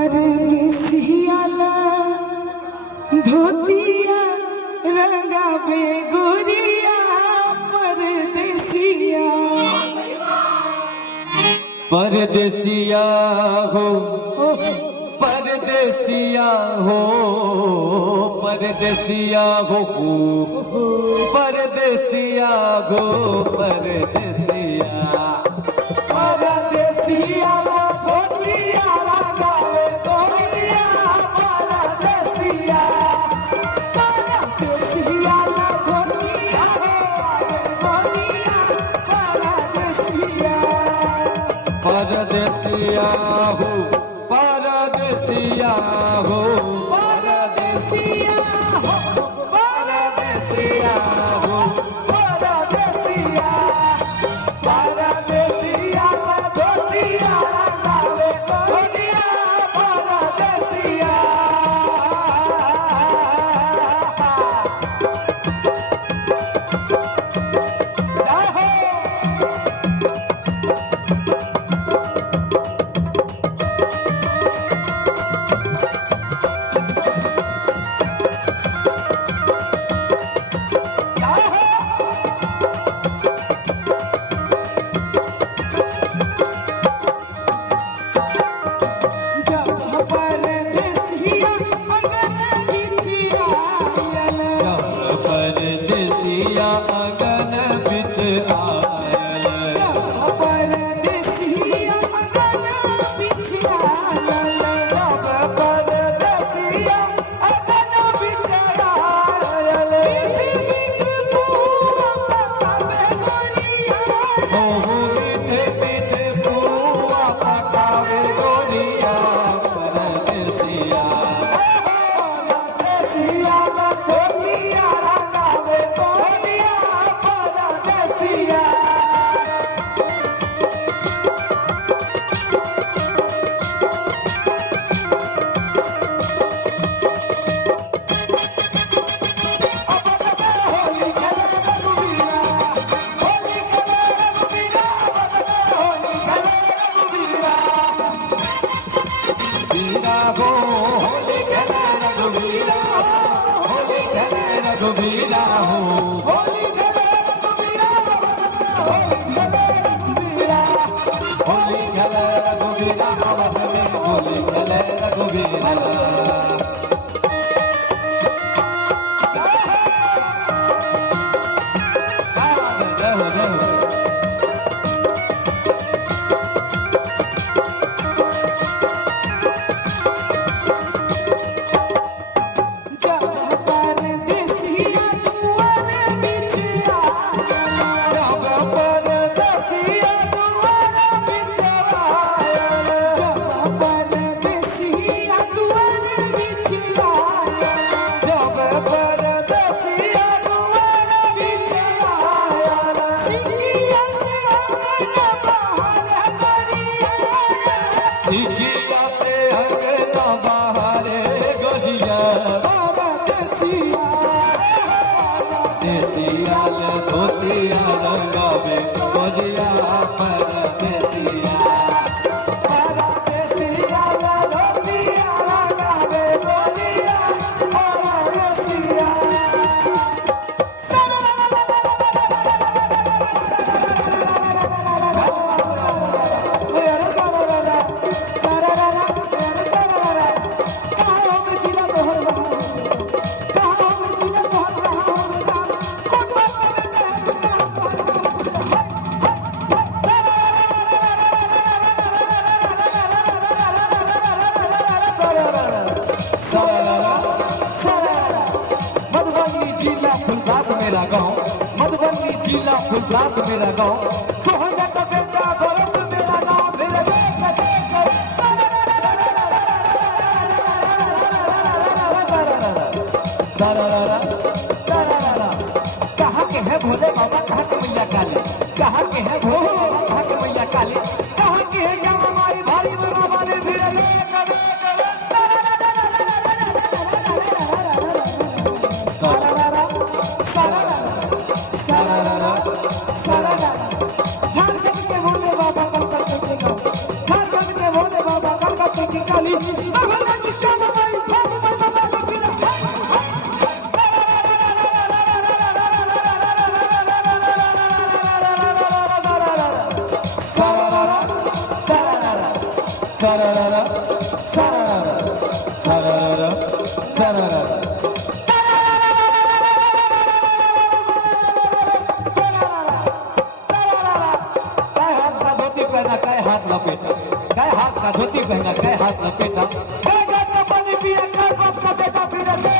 परदेसियाला धोतिया रंगावे गोरिया परदेसिया परदेसिया हो परदेसिया हो परदेसिया हो परदेसिया हो परदेसिया परदेसिया धोतिया रंगावे गोरिया परदेसिया परदेसियाला धोतिया गोरिया परदेसिया परदेसिया हो परदेसिया हो परदेसिया परदेसिया परदेसिया परदेसिया धोतिया रंगावे गोरिया परदेसिया अगन बिच आयल परदेसिया अगन बिच आयल परदेसिया अगन बिच आयल मीठे मीठे पुआ पकावे गोरिया परदेसिया परदेसिया धोतिया रंगावे गोरिया परदेसिया वीरा हो होली खेले रघुवीरा होली खेले रघुवीरा हो होली खेले रघुवीरा होली खेले रघुवीरा अवध में होली खेले रघुवीरा परदेसिया दुआरे बिच आयल परदेसिया दुआरे बिच आयल परदेसिया दुआरे बिच आयल जब परदेसिया दुआरे बिच आयल सिंगिया से अंगना बाहर करिया सिकिया से अंगना बाहरे गोरिया परदेसिया देसिया धोतिया रंगावे गोरिया परदेसिया परदेसिया धोतिया रंगावे गोरिया परदेसिया मधुबनी जिला फुलबास मेरा गाँव मधुबनी जिला फुलबास मेरा गाँव सोहजा का बेटा गौरव मेरा नाम मेरे कहाँ के है भोले बाबा कहाँ के मैया काली कहाँ के है भोले बाबा कहाँ के मैया काली कहाँ के है श्याम हमारी भारी बना वाले फिर झारखंड के भोले बाबा कलकत्ते के गाँव झारखंड के भोले बाबा कलकत्ते के गाँव काली दरभंगा की श्यामा माई भाग भाग भाग फिरा Sararara, sararara, sararara, sararara. काय हाथ लपेटा काय हाथ का धोती पहना काय हाथ लपेटा काय गाता पानी पिया काय बाप का बेटा फिर दे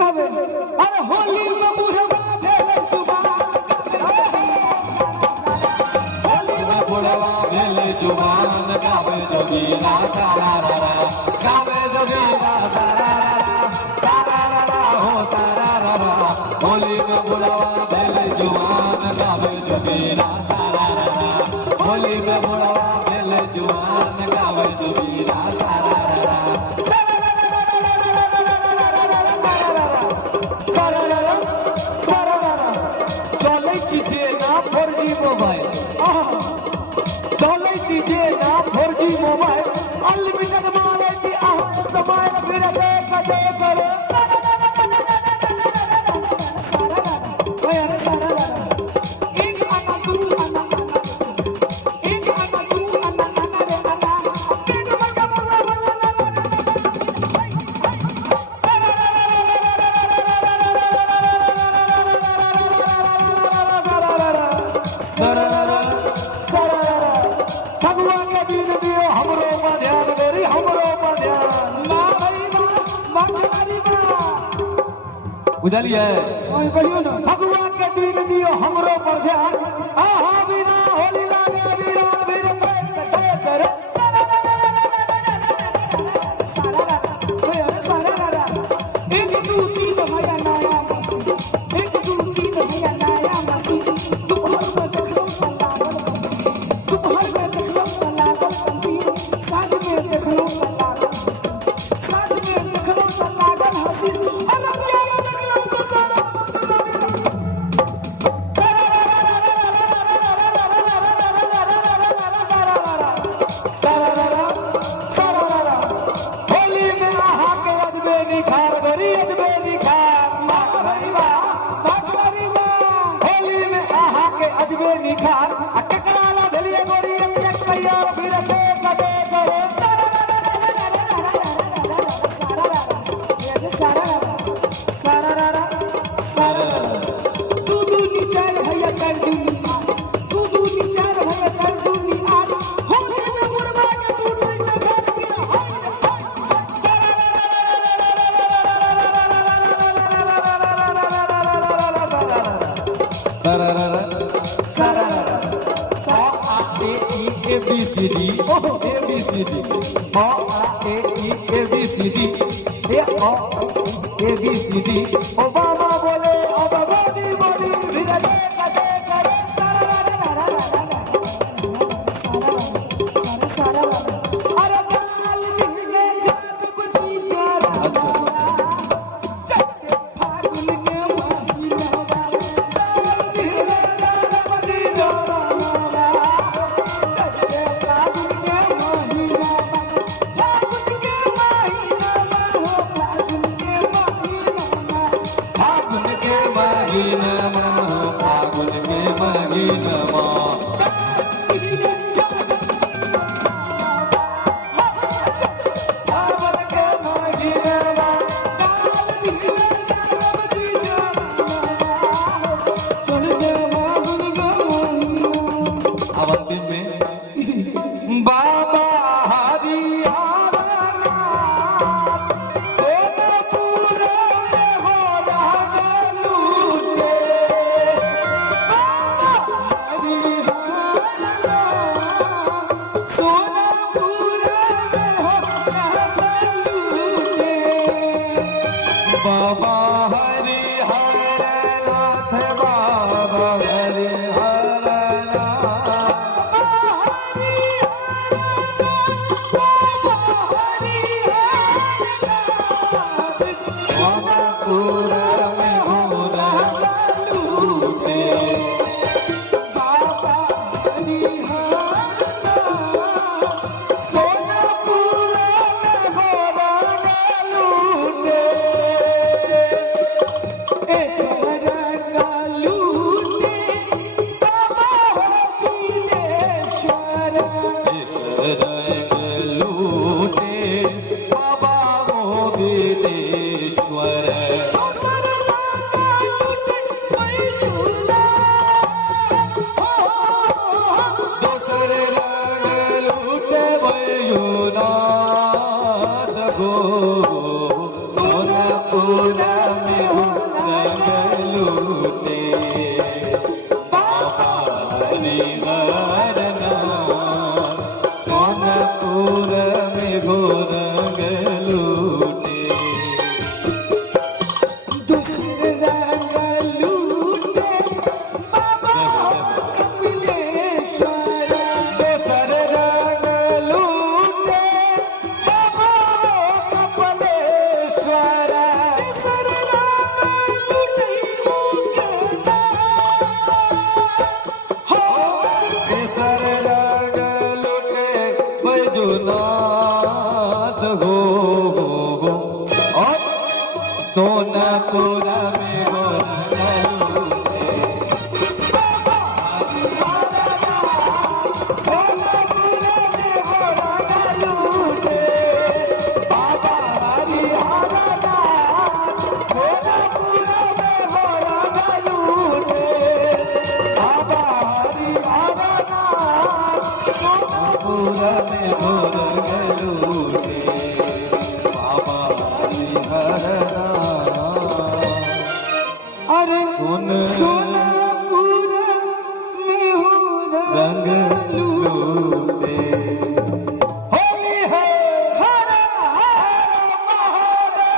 करे अरे होली में बुढ़वा भेले जुबान होली में बुढ़वा भेले जुबान गावे जबीना सारारा गावे जबीना सारारा हो सारारा होली में बुढ़वा भेले जुबान गावे जबीना सारारा होली में बुढ़वा भेले जुबान गावे जबीना सारारा मोबाइल चले चीजे ना 4G मोबाइल अनलिमिटेड मारे जी समय फिर दे करे बुझल है कहियो ना भगवान के दिन दियो हमरो पर ध्यान आहा बिना होली लागे वीरान वीर करे एक दू तीन भैया नया मसी एक दू तीन भैया नया मसी दोपहर में देखलो लागल पंछी दोपहर में देखलो लागल पंछी साँझ में देखलो लागल साँझ में देखलो लागल हंसी निखार अटकराला भेलिए गोरी एक पैया फिर दे करे तू दूनी चार भैया चार दूनी तू दूनी चार भैया चार दूनी आठ होली में मुरवा के टूट जगह मेरा ABCD ABCD ABCD ओबामा बोले अब मोदी मोदी फिर दे करे अरे बाल दिले जात बुझी चारा चट्टे फागुन के महीना बाल दिले जात बुझी चारा चट्टे फागुन के महीना फागुन के महीना हो फागुन के महीना फागुन के महीना फागुन के महीना चल दे बाबुल गो अब अंतिम में बाबा हरियाणा सोनपुर में हो रहा लूटे बाबा हरिहरनाथ बाबा सोनपुर में हो रहा लूटे सोनपुर में हो अरे सोनपुर में हो रंग लूटे होली है हर हर महादेव।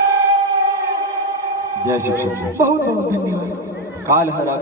जय शिव बहुत बहुत धन्यवाद। काल हरा